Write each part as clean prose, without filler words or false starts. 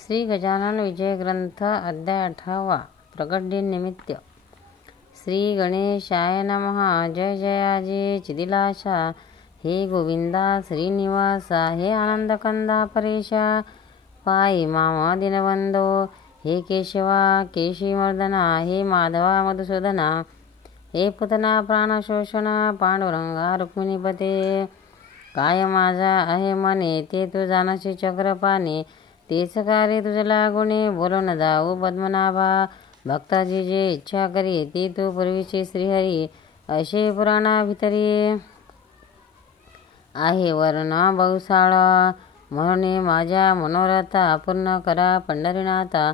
श्री गजानन विजय ग्रंथ अध्याय 18 प्रगट दिन निमित्त. श्री गणेशाय नमः. जय जयाजी चिदिलाशा. हे गोविंदा श्रीनिवासा. हे आनंदकंदा परेशा. पायी माम दिनबंधो. हे केशवा केशीमर्दना. हे माधवा मधुसूदना. हे पुतना प्राणशोषणा. पांडुरंगा रुक्मिणीपते. काय माझा आहे मने ते तू जाणशी चक्रपाणी. तेच कार्य तुझ लागुणे बोलून जाऊ पद्मनाभा. भक्ताची जे इच्छा करी ती तू पूर्वीची श्रीहरी. असे पुराणा भितरी आहे वर्ण बहुसाळ. म्हणून माझ्या मनोरथा पूर्ण करा पंढरीनाथा.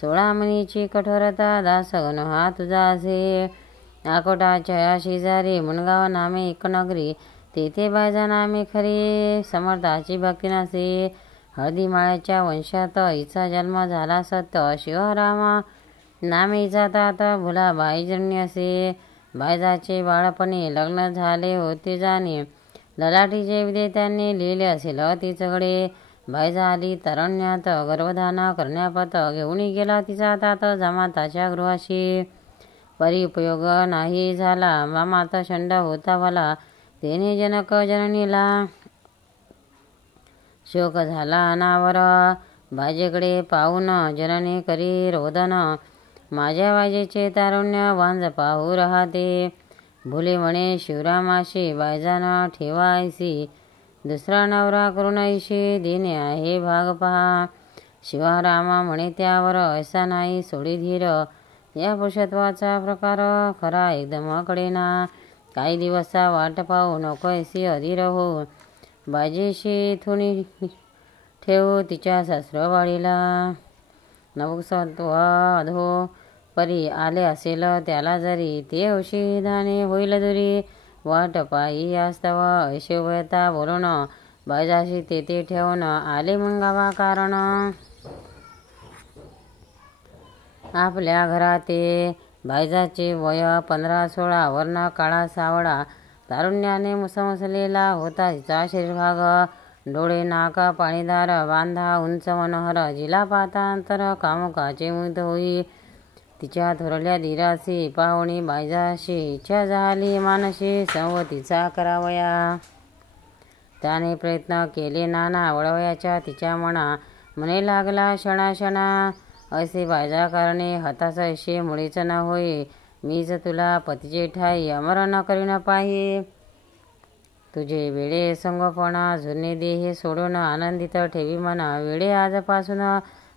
16 मनीची कठोरता दासगण हा तुझा असे. अकोटाच्या शेजारी मुनगाव नामे एक नगरी. तेथे बायजा नामे खरी. समर्थाची भक्ती नसे. हळदी माळ्याच्या वंशात हिचा जन्म झाला सत्य. शिवरामा नामे हिचा तात भुला बाईजन्य असे. बायजाचे बाळपणी लग्न झाले होते जाणे. ललाटीचे विद्यार्थ्यांनी लिहिले असेल तिचकडे. बायजा आली तारुण्यात गर्भधान करण्यापत. घेऊन गेला तिचा तात जमाताच्या गृहाशी. परी उपयोग नाही झाला. मामात शंड होता भला. तेने जनक जननीला शोक झाला अनावर. बाजेकडे पाहून जननी करी रोदन. माझ्या बाजेचे तारुण्य वांज पाहू राहते. भुले म्हणे शिवरामाशी बायजान ठेवायसी. दुसरा नवरा करुणाईशी देणे आहे भाग पहा. शिवरामा म्हणे त्यावर ऐसा नाही सोडी धीर. या पुरुषत्वाचा प्रकार खरा एकदम कडेना. काही दिवसा वाट पाहू नको ऐसी अधीर हो. बाजेशी थोडी ठेवू तिच्या सासरवाडीला. नवसत्व अधो परी आले असेल त्याला जरी. ते औषधाने होईल दुरी. वाट पायी यास्तव ऐशे वयता बोलून. बायजाशी तेथे ठेवून आले मंगावा कारण. आपल्या घराते बायजाचे वय 15-16. वर्ण काळा सावळा. तारुण्याने मुसमसलेला होता तिचा शरीरभाग. डोळे नाक पाणीदार. बांधा उंच मनोहर. जिला पाहता अंतर कामुकाचे मुग्ध होई. तिच्या थोरल्या धीरासी पाहुणी बायजाशी इच्छा झाली मानशी संवतीचा करावया. त्याने प्रयत्न केले नाना वळवयाच्या तिच्या मना. म्हणे लागला क्षणाक्षणा असे बायजा करणे हताश ऐशे मुळीच न होई. मीच तुला पतीचे ठाई अमर न करीन पाही. तुझे वेळे संगोपणा जुने देहे सोडून आनंदित ठेवी मना. वेळे आजपासून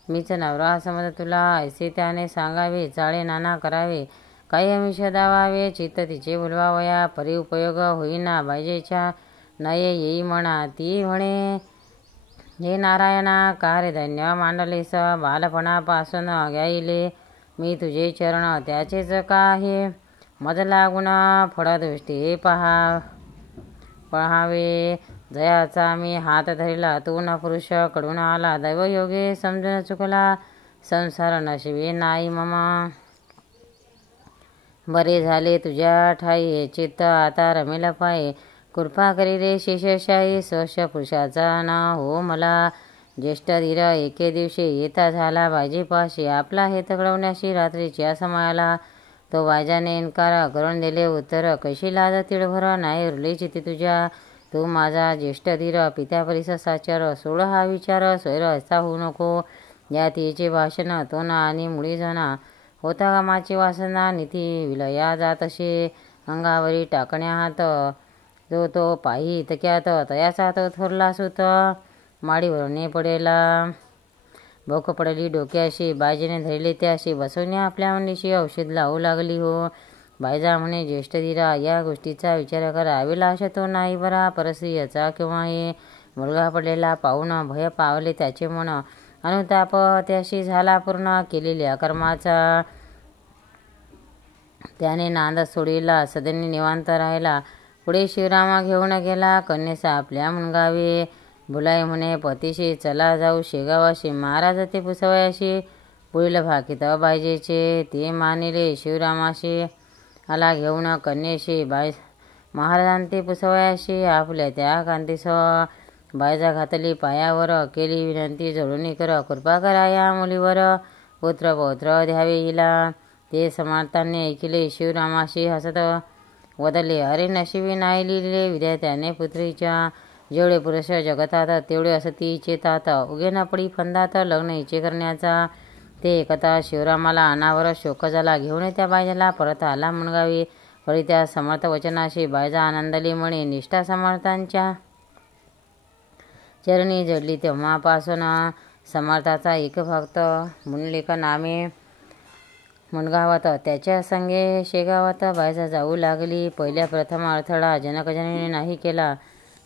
मीच नवरा समज तुला ऐसे त्याने सांगावे. चाळे नाना करावे काही आमिष दावावे. चित्त तिचे बोलवावया परी उपयोग होईना बायजेच्या नये येई म्हणा. ती म्हणे हे नारायणा कार्य धन्य मांडलेस. बालपणापासून घ्याईले मी तुझे चरण त्याचेच काहे. मज लागून फळदृष्टी पहावे. जयाचा मी हात धरिला तू न पुरुष कडून आला. दैवयोगे समजून चुकला संसार नशिबे नाही मम. बरे झाले तुझ्या ठाई चित्त आता रमेल पायी. कृपा करी रे शेषशाही स्वश पुरुषाचा ना हो मला. ज्येष्ठ धीर एके दिवशी येता झाला बायजेपाशी. आपला हेत कळवण्याशी रात्रीच्या समयाला. तो बायजाने इन्कार करून दिले उत्तर. कशी लाज तिळभर नाही उरली चित्ती तुझ्या. तू माझा ज्येष्ठ धीर पित्यापरीस साचर. सोड हा विचार स्वैर असा होऊ नको. या तिचे भाषण तोना आणि मुळी जना. होता कामाची वासना नीती विलया जातसे. अंगावरी टाकण्या हात जो तो पायी तक्यात. तयाचा तो थोरला सुत माडीवरून पडेला. भोक पडली डोक्याशी. बायजेने धरले त्याशी बसवण्या आपल्या मनीशी औषध लावू लागली हो. बायजा म्हणे ज्येष्ठ धीरा या गोष्टीचा विचार करा. अभिलाष तो नाही बरा परस्त्रियाचा किंवा हे. मुलगा पडलेला पाहून भय पावले त्याचे मन. अनुताप त्याशी झाला पूर्ण केलेल्या कर्माचा. त्याने नांद सोडिला सदनी निवांत राहिला. पुढे शिवरामा घेऊन गेला कन्येसा आपल्या मुनगावी. बुलाई म्हणे पतीशी चला जाऊ शेगावाशी. महाराज ते पुसवयाशी. पुढील भाकीत बायजेचे ते मानिले शिवरामाशी. आला घेऊन कन्येशी महाराजांते पुसवयाशी. आपल्या त्या कांतीस बायजा घातली पायावर, केली विनंती जोडून कर, कृपा करा या मुलीवर, पुत्र पौत्र द्यावे हिला. ते समर्थांनी ऐकले, शिवरामाशी हसत वदले, अरे नशिबी नाही लिहिले विद्यात्याने पुत्रीच्या. जेवढे पुरुष जगतात तेवढे असती चेतात, उगे न पडी फंदात लग्न इचे करण्याचा. ते एकता शिवरामाला अनावर शोक झाला, घेऊन त्या बायजाला परत आला मुणगावी. वरी त्या समर्थ वचनाशी बायजा आनंदली म्हणे, निष्ठा समर्थांच्या चरणी जडली. तेव्हापासून समर्थाचा एक भक्त मुंडलिक नामे मुणगावात, त्याच्या संगे शेगावात बायजा जाऊ लागली. पहिल्या प्रथम अडथळा जनकजननीने नाही केला.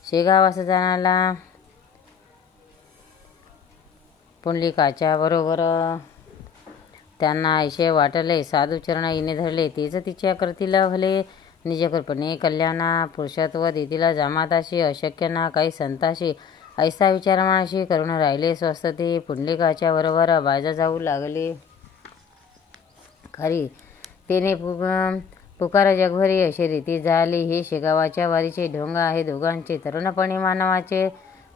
शेगावास जाण्याला पुंडलिकाच्या बरोबर त्यांना ऐशे वाटले. साधू चरण हिने धरले, तेच तिच्या करतील भले. निजकृपणे कल्याणा पुरुषत्व देतील जामाताशी, अशक्य ना काही संताशी. ऐसा विचार मनाशी करून राहिले स्वस्त ते. पुंडलिकाच्या बरोबर बायजा जाऊ लागले. खरी तिने पुकार जगभरी अशी रीती झाली. हे शेगावाच्या वारीचे ढोंग आहे दोघांचे, तरुणपणी मानवाचे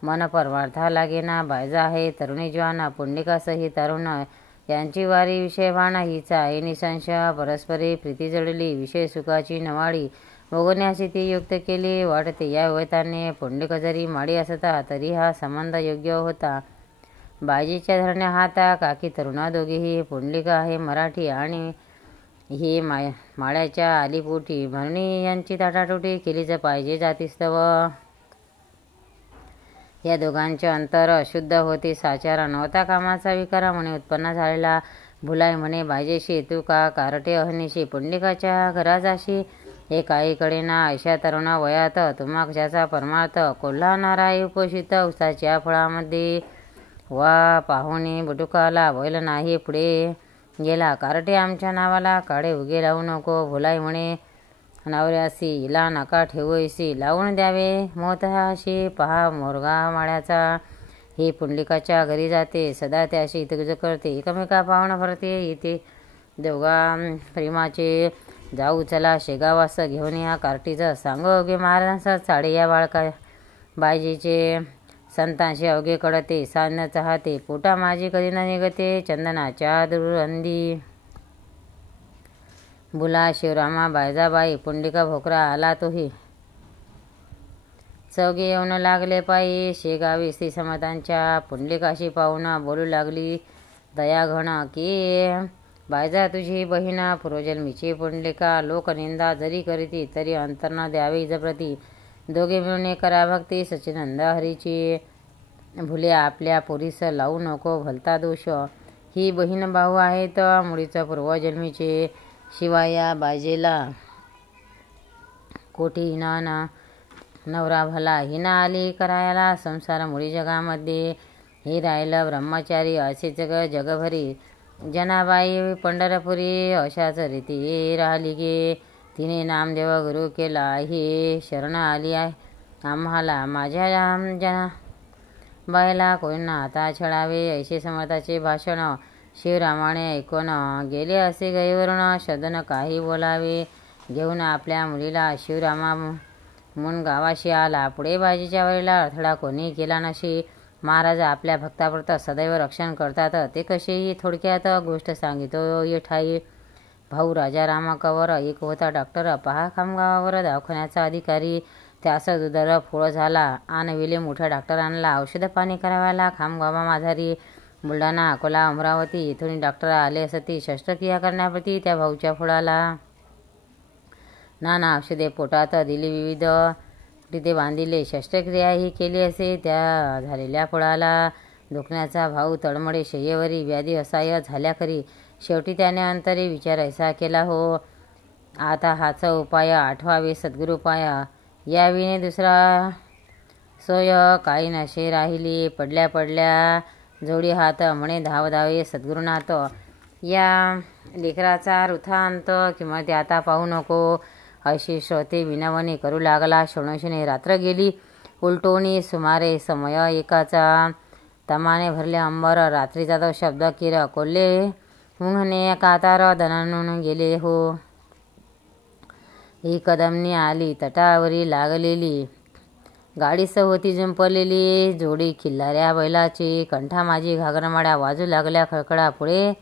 मन परमार्था लागेना. बायजा आहे तरुणी ज्वाना, पुंडलिकासही तरुण, यांची वारी विषयवान हीच आहे निसंशय. परस्परी प्रीती जडली, विषय सुखाची नवाळी भोगण्याची ती युक्त केली. वाटते या वैताने पुंडलिक जरी माडी असता, तरी हा संबंध योग्य होता. बायजीच्या धरण्या हाता काकी तरुणा दोघेही. पुंडलिक आहे मराठी आणि ही माळ्याच्या आलीपोटी, म्हणून यांची ताटाटोटी केलीच पाहिजे जातीस्तव. या दोघांचे अंतर अशुद्ध होते, साचार नव्हता कामाचा विकार म्हणे उत्पन्न झालेला. भुलाय म्हणे बायजेशी, तू का कारटे अहनीशी पुंडलिकाच्या घरा जाशी. एक आईकडे ना अशा तरुण वयात, तुम्हा कशाचा परमार्थ कोल्हा नाराय उपोषित उसाच्या फळामध्ये. वा पाहुणे बटुकाला बैल नाही पुढे गेला, कारटे आमच्या नावाला काळे उगे लावू नको. भुलाई म्हणे नवऱ्यासी, हिला नका ठेवूसी, लावून द्यावे मोहताशी. पहा मोरगा माळ्याचा, ही पुंडलिकाच्या घरी जाते, सदा त्याशी हितगुज करते. एकमेका पाहुणा भरते येते, दोघा प्रेमाचे जाऊ चला शेगावास घेऊन या कार्टीचं. सांगो अवघे महाराजांचा चाडे या बाळका बायजीचे, संतांशी अवघे कडते साधन चाहते. पोटा माझी कधी न निघते, चंदनाच्या दुर्गंधी. बुला शिवरामा बायजाबाई, पुंडलिका भोकरा आला तोही. चौघे येऊन लागले पायी शेगावी श्री समर्थांच्या. पुंडलिकाशी पाहून बोलू लागली दयाघन, की बायजा तुझी बहीण पूर्वजन्मीची पुंडलिका. लोकनिंदा जरी करीती, तरी अंतर न द्यावे इजप्रती. दोघे मिळून करा भक्ती सच्चिदानंद हरीची. भुले आपल्या पोरीस लावू नको भलता दोष, ही बहीण भाऊ आहेत मुळीच पूर्वजन्मीचे. शिवाय या बायजेला कोटी हिना नवरा भला, हिना आली करायला संसार मुळी जगामध्ये. हे राहिलं ब्रह्मचारी असे जगभरी, जनाबाई पंढरपुरी अशाच रीती राहिली गे. तिने नामदेव गुरु केला, ही शरण आली आहे आम्हाला. माझ्या जना बायला कोणींना आता छळावे, ऐसे समर्थाचे भाषण शिवरामाने ऐकून गेले. असे गैवरून शब्दन काही बोलावे. घेऊन आपल्या मुलीला शिवरामा म्हणून गावाशी आला. पुढे बाजीच्या वरीला अडथळा कोणी केला नशी. महाराज आपल्या भक्तापुरता सदैव रक्षण करतात, ते कसेही. थोडक्यात गोष्ट सांगितो ये ठाई. भाऊ राजाराम कवर एक होता डॉक्टर, पहा खामगावावर दवाखान्याचा अधिकारी. त्यास दुधार फोळ झाला, आणविले मोठ्या डॉक्टरांना औषध पाणी करावायला खामगावा माझारी. बुलढाणा अकोला अमरावती येथून डॉक्टर आले असती शस्त्रक्रिया करण्याप्रती त्या भाऊच्या फोळाला. नाना औषधे पोटात दिली, विविध तिथे बांधिले, शस्त्रक्रियाही केली असे त्या झालेल्या फोळाला. दुखण्याचा भाऊ तळमळे शय्येवरी, व्याधी असह्य झाल्या खरी. शेवटी त्याने अंतरी विचार ऐसा केला, हो आता हाचा उपाय आठवावे सद्गुरुपाय. याविने दुसरा सोय काही नशे राहिली. पडल्या पडल्या जोडी हात, म्हणे धाव धावे सद्गुरुनाथ. या लेकराचा वृथा अंत किंमत आता पाहू नको, अशी श्रोते विनवणी करू लागला. शोणोशने रात्र गेली उलटोनी, सुमारे समय एकाचा. तमाने भरले अंबर, रात्रीचा तो शब्द किर कोल्हे मुंगणे कातार दणाणून गेले हो. ही कदमनी आली तटावरी लागलेली, गाडीस होती जुंपलेली जोडी खिल्लाऱ्या बैलाची. कंठा माझी घागरमाड्या वाजू लागल्या खळखळा. पुढे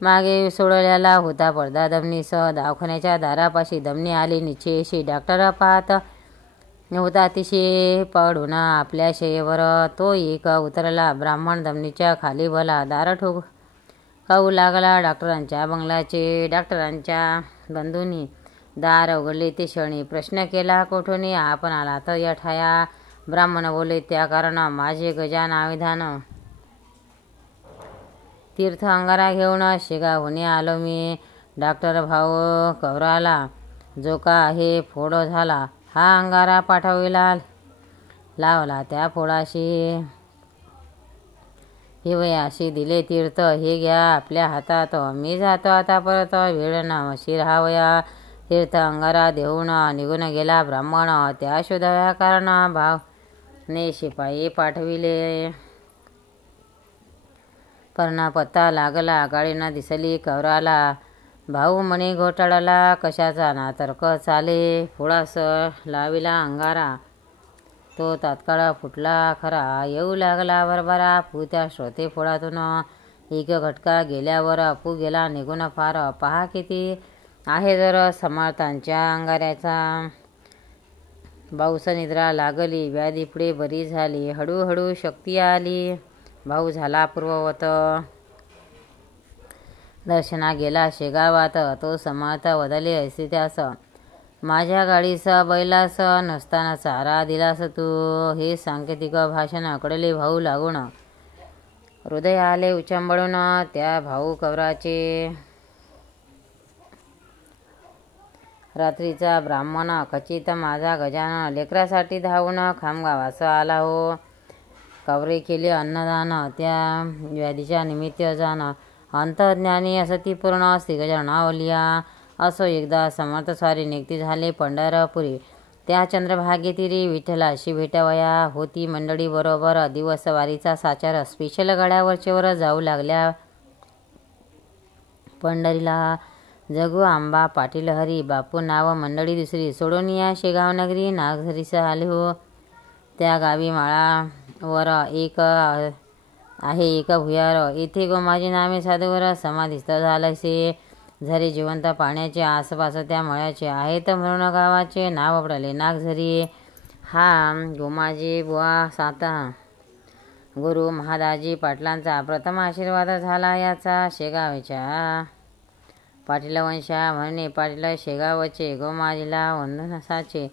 मागे सोडलेला होता पडदा दमनीसह. दवाखान्याच्या दारापाशी दमनी आली निश्चयशी. डॉक्टर पाहत होता अतिशय पडून आपल्या शय्येवर. तो एक उतरला ब्राह्मण दमनीच्या खाली भला. दार ठोकावू लागला डॉक्टरांच्या बंगल्याचे. डॉक्टरांच्या बंधूंनी दार उघडले ते क्षणी. प्रश्न केला कोठून आपण आलात यठाया. ब्राह्मण बोले त्या कारण माझे गजान विधान. तीर्थ अंगारा घेऊन शेगावहून आलो मी. डॉक्टर भाऊ कवराला जो का आहे फोड झाला. हा अंगारा पाठविला लावला त्या फोडाशी. हिवयाशी दिले तीर्थ हे घ्या आपल्या हातात. मी जातो आता परत वेळ नवशी राहावया. तीर्थ अंगारा देऊन निघून गेला ब्राह्मण. त्या शोधाव्या कारण भावने शिपाई पाठविले. परणा पत्ता लागला गाडी न दिसली कवराला. भाऊ म्हणे घोटाळाला कशाचा ना तर्क चाले. फोडास लाविला अंगारा तो तात्काळ फुटला खरा. येऊ लागला बरबरा त्या श्रोते फोडातून. एक घटका गेल्यावर अपू गेला निघून फार. पहा किती आहे जर समर्थांच्या अंगाऱ्याचा. भाऊस निद्रा लागली व्याधी पुढे बरी झाली. हळूहळू शक्ती आली. भाऊ झाला पूर्ववत. दर्शना गेला शेगावात तो समर्थ बदले ऐसे त्यास. माझ्या गाडीस बैलास नसताना चारा दिलास तू. हे सांकेतिक भाषण कडले भाऊ लागून. हृदय आले उचंबळून त्या भाऊ कवराचे. रात्रीचा ब्राह्मण खचित माझा गजानन. लेकरासाठी धावून खामगावास आला हो. कवरे केले अन्नदान त्या व्याधीच्या निमित्त जाण. अंतज्ञानी असतीपूर्ण श्रीगजाननावलिया. असो एकदा समर्थ स्वारी निघती झाले पंढरपुरी. त्या चंद्रभागेतीरी विठ्ठलाशी भेटावया होती मंडळी बरोबर. दिवस वारीचा साचार स्पेशल गाड्यावरचेवर जाऊ लागल्या पंढरीला. जगू आंबा पाटील हरी बापू नाव मंडळी दुसरी. सोडून या शेगाव नगरी नागझरीस आले हो. त्या गावी माळावर एक आहे एक भुयार. येथे गोमाजी नामे साधूवर समाधिस्थ झाल्याचे. झरे जिवंत पाण्याचे आसपास त्या मळ्याचे आहेत म्हणून गावाचे नाव पडले नागझरी. हा गोमाजी बुवा साता गुरु महादाजी पाटलांचा प्रथम आशीर्वाद झाला याचा. शेगावच्या पाटील वंशा म्हणणे पाटील शेगावचे. गोमाजीला वंदनसाचे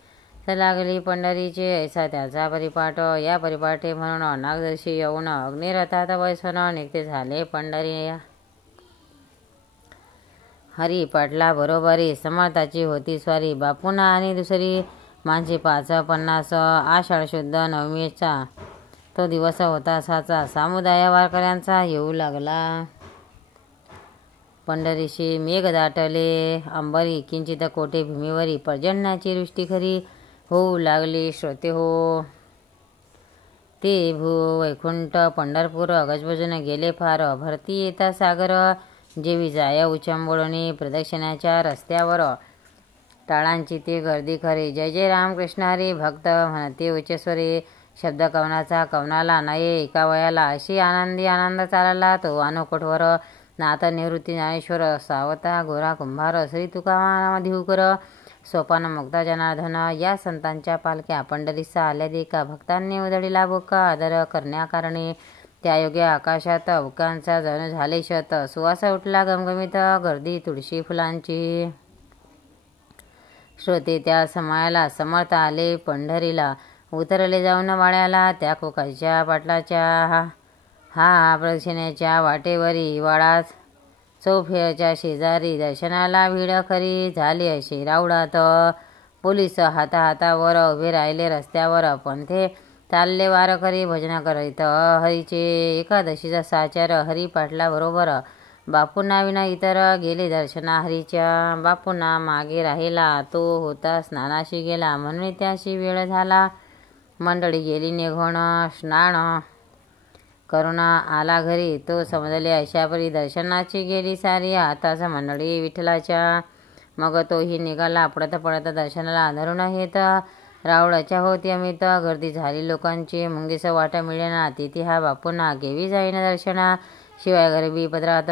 लागली पंढरीचे. ऐसा त्याचा परिपाठ. या परिपाठे म्हणून नागदर्शी येऊन अग्निरथात बैसून निघते झाले पंढरी. हरी पाटला बरोबरी समर्थाची होती स्वारी. बापूंना आणि दुसरी माणसे 550. आषाढ शुद्ध नवमीचा तो दिवस होता साचा. समुदाय वारकऱ्यांचा येऊ लागला पंढरीशी. मेघ दाटले अंबरी किंचित कोठे भूमीवरी. पर्जन्याची वृष्टी खरी होऊ लागली श्रोते हो. ते वैकुंठ पंढरपूर गजबजून गेले फार. भरती येता सागर जेवी जाय उचंबळणी. प्रदक्षिणाच्या रस्त्यावर टाळांची ते गर्दी खरी. जय जय रामकृष्ण हरी भक्त म्हणते उच्चस्वरी. शब्द कवनाचा कवनाला नये एका वयाला. अशी आनंदी आनंद चालला तो अनुकोटवर. नाथ निवृत्ती ज्ञानेश्वर सावता गोरा कुंभार. श्री तुकारामधिवकर सोपान मुक्ता जनार्दन. या संतांच्या पालख्या पंढरीस आल्या देखा. भक्तांनी उधळीला बोका आदर करण्याकारणे. त्या योगे आकाशात उकांचा जणू झाले शत. सुवास उठला गमगमीत गर्दी तुळशी फुलांची. श्रोते त्या समायाला समर्थ आले पंढरीला. उतरले जाऊन वाड्याला त्या कोकाच्या पाटलाच्या. हा प्रदक्षिणेच्या वाटेवरी वाडाच चौफेरच्या शेजारी. दर्शनाला भीड खरी झाली अशी राऊडात. पोलीस हातावर उभे राहिले रस्त्यावर. पंथे चालले वारकरी भजन करीत हरीचे. एकादशीचा साचार हरी पाटला बरोबर. बापूंना विना इतर गेले दर्शना हरीच्या. बापूंना मागे राहिला तो होता स्नानाशी गेला म्हणून त्याशी वेळ झाला. मंडळी गेली निघून स्नान करून आला घरी. तो समजले अशापरी दर्शनाची गेली सारी. आताच मंडळी विठ्ठलाच्या. मग तोही निघाला पडत पडत दर्शनाला धरून येत. रावळाच्या होती अमित गर्दी झाली लोकांची. मुंगीस वाटा मिळेना तिथे हा बापूंना घेवी जाईना दर्शना. शिवाय गरिबी पदरात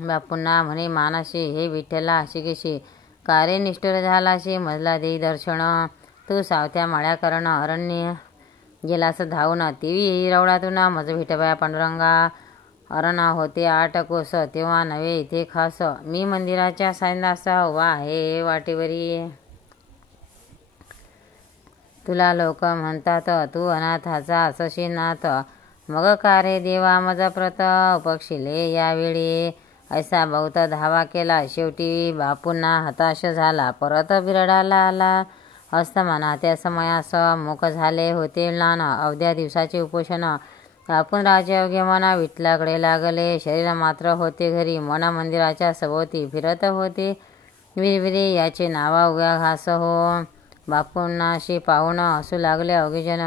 बापूंना म्हणे मानाशी, हे विठ्ठला शिकेशी कारे निष्ठुर झालाशी. मजला देई दर्शन तू सावत्या माळ्या करण. अरण्य गेलास धावून तेवी रावळातून. मज विठबाया पांडुरंगा अरण होते 8 कोस. तेव्हा नव्हे इथे खास. मी मंदिराच्या सायंदास उभा आहे वाटेवरी. तुला लोक म्हणतात तू अनाथाचा असशी नाथ. मग का रे देवा मज प्रत उपक्षिले यावेळी. ऐसा बहुत धावा केला शेवटी बापूंना हताश झाला. परत बिरडाला आला अस्तमाना त्या समयास. मुक झाले होते लान अवघ्या दिवसाचे उपोषण. आपण राजे अवघे मना विठ्ठलाकडे लागले. शरीर मात्र होते घरी. मन मंदिराच्या सभोवती फिरत होते विरविरे. याचे नावा उभ्या घास हो. बापूंनाशी पाहून हसू लागले अवघेजन.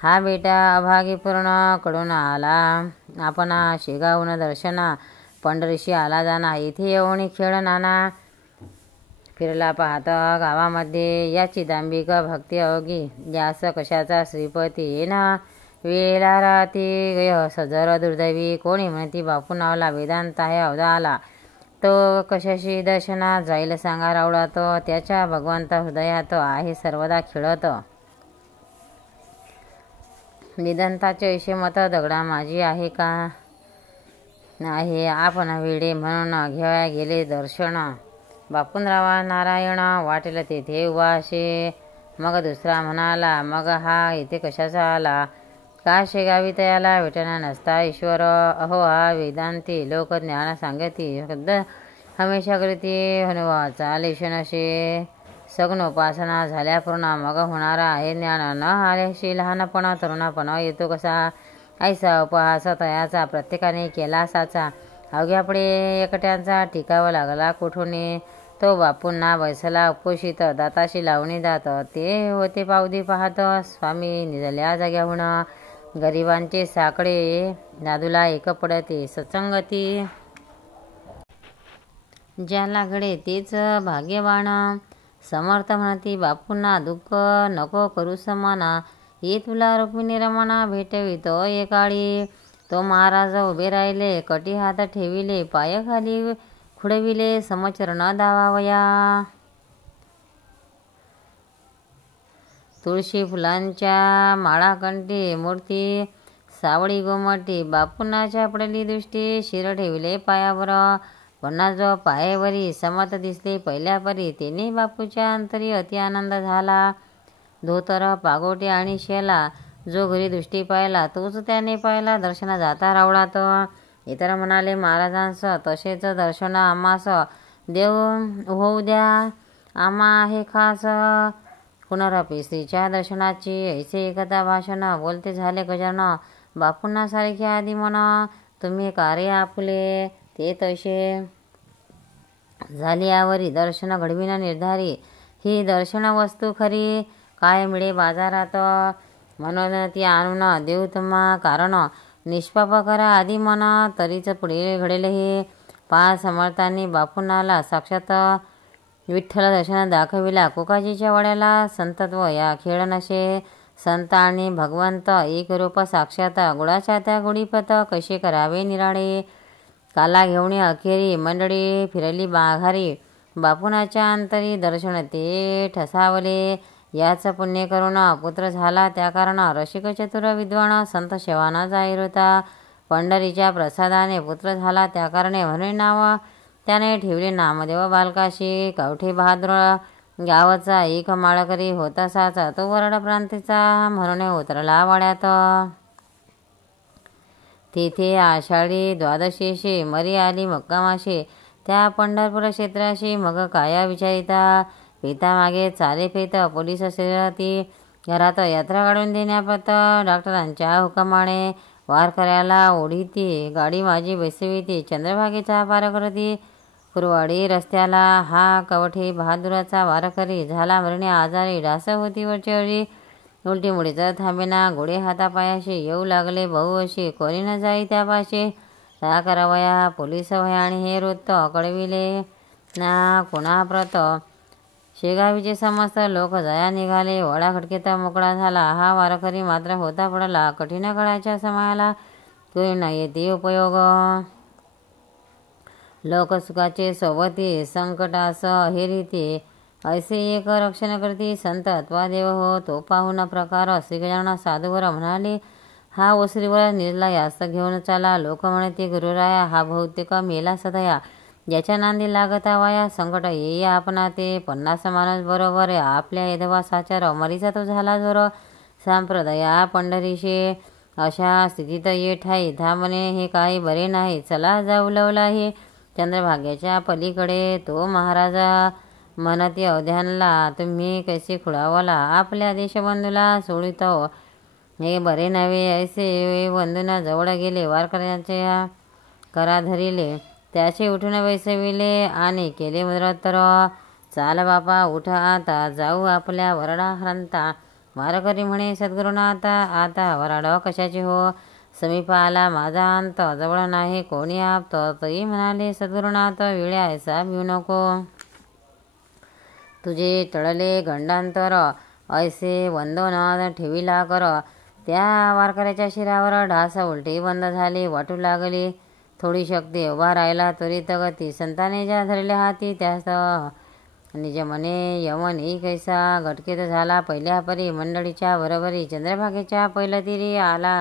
हा बेटा अभागी पूर्ण कडून आला आपणा. शेगावून दर्शना पंढरीशी आला जाना. इथे येऊन खेळ नाना. फिरला पाहत गावामध्ये याची दांभिक भक्ती अवघी. यास कशाचा श्रीपती येना वेळेला राहते गय सजर दुर्दैवी. कोणी म्हणती बापू नावला वेदांत आहे अवधा आला. तो कशाशी दर्शना जाईल सांगा रावळात. त्याच्या भगवंत हृदयात आहे सर्वदा खेळत. वेदांताचे ऐशे मत दगडा माझी आहे का आहे. आपण वेडे म्हणून घेवाया गेले दर्शन. बापूनरावा नारायण वाटेल तेथे उवाशे. मग दुसरा म्हणाला मग हा इथे कशाचा आला. का शेगावी तयाला भेटना नसता ईश्वर. अहो हा वेदांती लोकज्ञान सांगती. शब्द हमेशा करीती हनुवाचा लेशनशे. सगुणोपासना झाल्या पूर्ण मग होणारा आहे ज्ञान. न आल्याशी लहानपण तरुणापण येतो कसा. ऐसा उपहास तयाचा प्रत्येकाने केला साचा. अवघ्यापुढे एकट्यांचा टिकावा लागला कुठून. तो बापूंना बैसला उपोषित. दाताशी लावणी दात ते होते पावदी पाहत. स्वामी निजल्या जाग्याहून. गरिबांचे साकडे दादूला एक पडते सत्संगती. ज्याला घडे तेच भाग्यवान. समर्थ म्हणती बापूंना दुःख नको करू समाना. ये तुला रुक्मिणी रमणा भेटवितो एकाळी. तो महाराज उभे राहिले कटी हात ठेविले. पाय खाली खुडविले समचरण दावावया. तुळशी फुलांच्या माळा कंठी मूर्ती सावळी गोमटी. बापूंनाच्या पडली दृष्टी शिर ठेविले पायावर. पुन्हा जो पायावरी समत दिसले पहिल्या परी. तेने बापूच्या अंतरी अति आनंद झाला. धोतर पागोटे आणि शेला जो घरी दृष्टी पाहिला तोच त्याने पाहिला दर्शना जाता रावळात. इतर म्हणाले महाराजांस तसेच दर्शन आम्हास देव होऊ द्या. आम्हा आहे खास. पुनरपी स्त्रीच्या दर्शनाची ऐसे एकता भाषण. बोलते झाले गजान बापूंना सारखे आधी म्हण. तुम्ही कार्य आपुले ते तसे झाले यावरी. दर्शन घडविन निर्धारी. ही दर्शन वस्तू खरी. काय मिळे बाजारात म्हणून ती आणून देऊ तुम्हा कारण. निष्पाप करा आधी मन तरीच पुढे घडेल हे. पाच समर्थांनी बापूंनाला साक्षात विठ्ठल दर्शन दाखविला. कोकाजीच्या वड्याला संतत्व या खेळ नशे. संत आणि भगवंत एक रूप साक्षात. गुळाच्या त्या गुढीपत कसे करावे निराळे. काला घेऊन अखेरी मंडळी फिरली माघारी. बापूनाच्या अंतरी दर्शन ते ठसावले. याच पुण्य करून पुत्र झाला त्या कारण. रसिक चतुर विद्वान संत शेवाना जाहीर होता. पंढरीच्या प्रसादाने पुत्र झाला त्या कारणे म्हणून नाव त्याने ठेवले नामदेव बालकाशी. कवठे बहादूर गावाचा एक माळकरी होता साचा. तो वरड प्रांतीचा म्हणून उतरला वाड्यात. तेथे आषाढी द्वादशीशी मरी आली मुक्कामाशी. त्या पंढरपूर क्षेत्राशी मग काया विचारिता. पिता मागे चाले फेत पोलीस शर्यती. घरात यात्रा काढून देण्यापत डॉक्टरांच्या हुकमाने. वारकऱ्याला ओढीती गाडी माझी बसविती. चंद्रभागेचा पार करती कुरवाडी रस्त्याला. हा कवठे बहादुराचा वारकरी झाला मरणे आजारी. डास होती वरचेवरी उलटी मुडीचा थांबेना. गोडे हातापायाशी येऊ लागले भाऊ अशी. कोणी न जाई त्यापाशी. त्या करावया पोलीस वया आणि हे वृत्त कळविले ना कोणा प्रत. शेगावीचे समस्त लोक जया निघाले. वडा खटकेत मोकळा झाला. हा वारकरी मात्र होता पडला. कठीण काळाच्या समयाला कोणी न येते उपयोग. लोकसुखाचे सोबती संकटास हे रीती ऐसे एक रक्षण करती संत अथवा देव हो. तो पाहून प्रकार श्रीगजानन साधूवर म्हणाले, हा ओसरीवर निर्ला यास्त घेऊन चाला. लोक म्हणते गुरुराया हा बहुतेक मेला सदया. ज्याच्या नांदी लागता वाया संकट येई आपणा ते. 50 माणूस बरोबर आपल्या यदवा साचार मरीचा तो झाला जोर. संप्रदया पंढरीशे अशा स्थितीत ये ठाई. थांबणे हे काही बरे नाही. चला जाऊ लवला हे चंद्रभाग्याच्या पलीकडे. तो महाराजा म्हणते अवध्यानला तुम्ही कैसे खुळावला. आपल्या देशबंधूला सोडितो हे बरे नव्हे. ऐसे बंधूंना जवळ गेले. वारकऱ्याच्या करा धरिले. त्याचे उठून बैसविले आणि केले मदर. चाल बापा उठ आता जाऊ आपल्या वरडा हरंता. वारकरी म्हणे सद्गुरुनाथ आता वराड कशाचे हो. समीप आला माझा अंत जवळ नाही कोणी आपत. तरी म्हणाले सद्गुरुनाथ विळ्या ऐसा भिऊ नको. तुझे टळले गंडांतर ऐसे वंदन ठेविला कर. त्या वारकऱ्याच्या शिरावर ढास उलटी बंद झाली. वाटू लागली थोडी शक्ती. उभा राहिला त्वरित गती. संताने ज्या धरल्या हाती त्यास निज मने यमन ही कैसा घटकेत झाला. पहिल्या परी मंडळीच्या बरोबरी चंद्रभागेच्या पैलतीरी आला.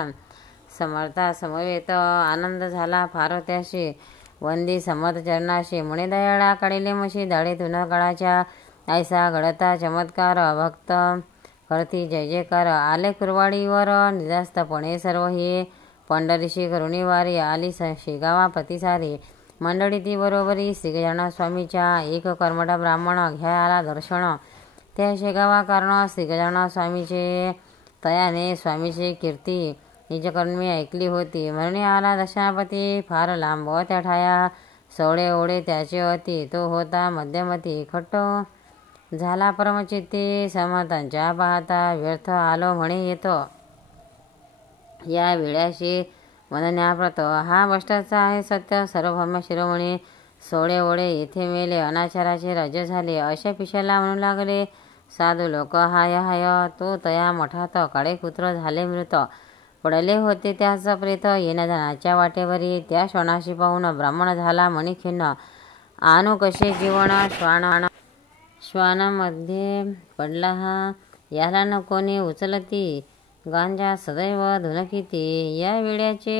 समर्था समवेत आनंद झाला फार त्याशी. वंदी समर्थ चरणाशी म्हणे दयाळा काढिले मशी. दाढेतून काळाच्या ऐसा घडता चमत्कार. भक्त करती जय जयकार. आले कुरवाडीवर निरास्तपणे सर्व हे. पंढरीशी करुणीवारी आली शेगावा प्रतिसारी. मंडळी ती बरोबरी श्रीगजानन स्वामीच्या. एक कर्मठा ब्राह्मण घ्या आला दर्शन. त्या शेगावा कारण श्रीगजानन स्वामीचे. तयाने स्वामीची कीर्ती निजकर्मी ऐकली होती. म्हणून आला दर्शनापती फार लांब त्या ठाया. सोळे ओढे त्याचे अति. तो होता मध्यमती. खट्ट झाला परमचित्ती. समर्थांच्या पाहता व्यर्थ आलो म्हणे येतो. या वेळ्याशी वंदन्याप्रत हा भ्रष्टाचा आहे सत्य. सर्वभौम्य शिरोमणी सोळे ओढे येथे मेले. अनाचाराचे राज्य झाले. अशा पिशाला म्हणू लागले साधू लोक हाय हाय. तो तया मठात काळे कुत्र झाले मृत. पडले होते त्याच प्रेत येण्या जाण्याच्या वाटेवरी. त्या श्वानाशी पाहून ब्राह्मण झाला मणी खिन्न. आणू कसे जीवन श्वानामध्ये पडला हा. याला न कोणी उचलती. गांजा सदैव धुनकिती. या वेळ्याचे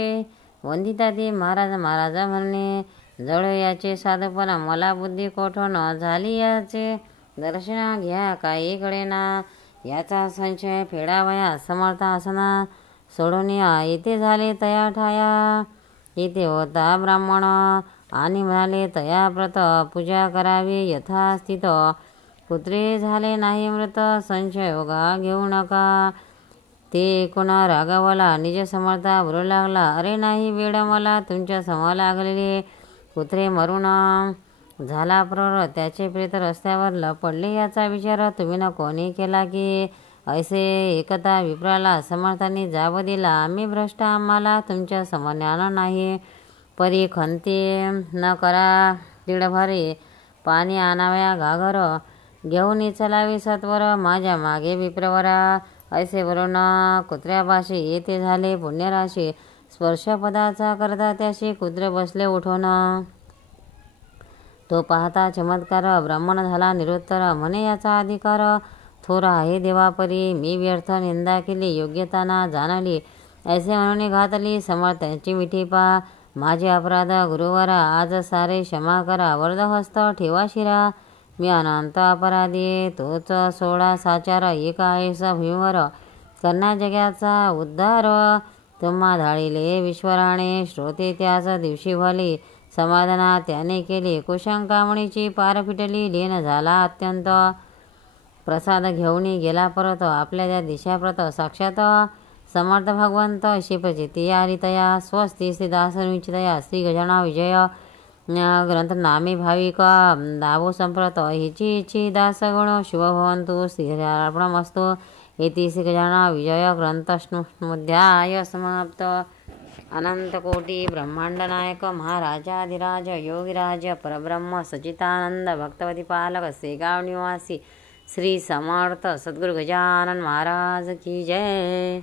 वंदितादी महाराज महाराज म्हणणे. जळ याचे साधपण मला बुद्धी कोठून झाली. याचे दर्शन घ्या काही कळेना. याचा संशय फेडावया समर्थ असना. सोडून येथे झाले तया ठाया. येथे होता ब्राह्मण आणि म्हणाले तया व्रत पूजा करावी यथास्थित. कुत्रे झाले नाही मृत. संशय योगा घेऊ नका. ते कोणा रागावला निज समर्था बोलू लागला. अरे नाही वेळ मला तुमच्या सम लागलेले. कुत्रे मरून झाला प्रर. त्याचे प्रेत रस्त्यावर लपडले. याचा विचार तुम्ही न कोणी केला की. ऐसे एकता विप्राला समर्थांनी जाब दिला. आम्ही भ्रष्ट आम्हाला तुमच्या समज्ञान नाही. परी खंती न करा दीडभरी. पाणी आणाव्या घागर. घेऊन चलावी सत्वर माझ्या मागे विप्रवरा. ऐसे वरून कुत्र्यापाशी येते झाले पुण्यराशी. स्पर्शपदाचा करता त्याशी कुत्रे बसले उठून. तो पाहता चमत्कार. ब्राह्मण झाला निरुत्तर. म्हणे याचा अधिकार थोर आहे देवापरी. मी व्यर्थ निंदा केली योग्यता ना जाणली. ऐसे म्हणून घातली समर्थांची मिठी पा. माझे अपराध गुरुवरा आज सारे क्षमा करा. वरदहस्त ठेवा शिरा. मी अनंत अपराधी. तोच सोळा साचार एका ऐस भीमवर. करण्या जगाचा उद्धार. तुम्हा धाळिले विश्वराणे. श्रोते त्याच दिवशी भली. समाधाना त्याने केली. कुशंकामणीची पार फिटली. लीन झाला अत्यंत. प्रसाद घेऊन गेला परत. आपल्या त्या दिशाप्रत साक्षात समर्थ भगवंत. शिपचिती आरितया. स्वस्ती श्रीदास निश्चितया. श्री गजानन विजय ग्रंथ नामे भाविक दावो संप्रत. हिची इच्छी दास गुण शुभ भवंतु. श्रीहरिर्पणमस्तु. इति श्री गजानन विजय ग्रंथ अष्टमोऽध्याय समाप्त. अनंत कोटी ब्रह्मांड नायक महाराजाधिराज योगीराज परब्रह्म सच्चिदानंद भक्तवती पालक सेगाव निवासी श्री समर्थ सद्गुरु गजानन महाराज की जय।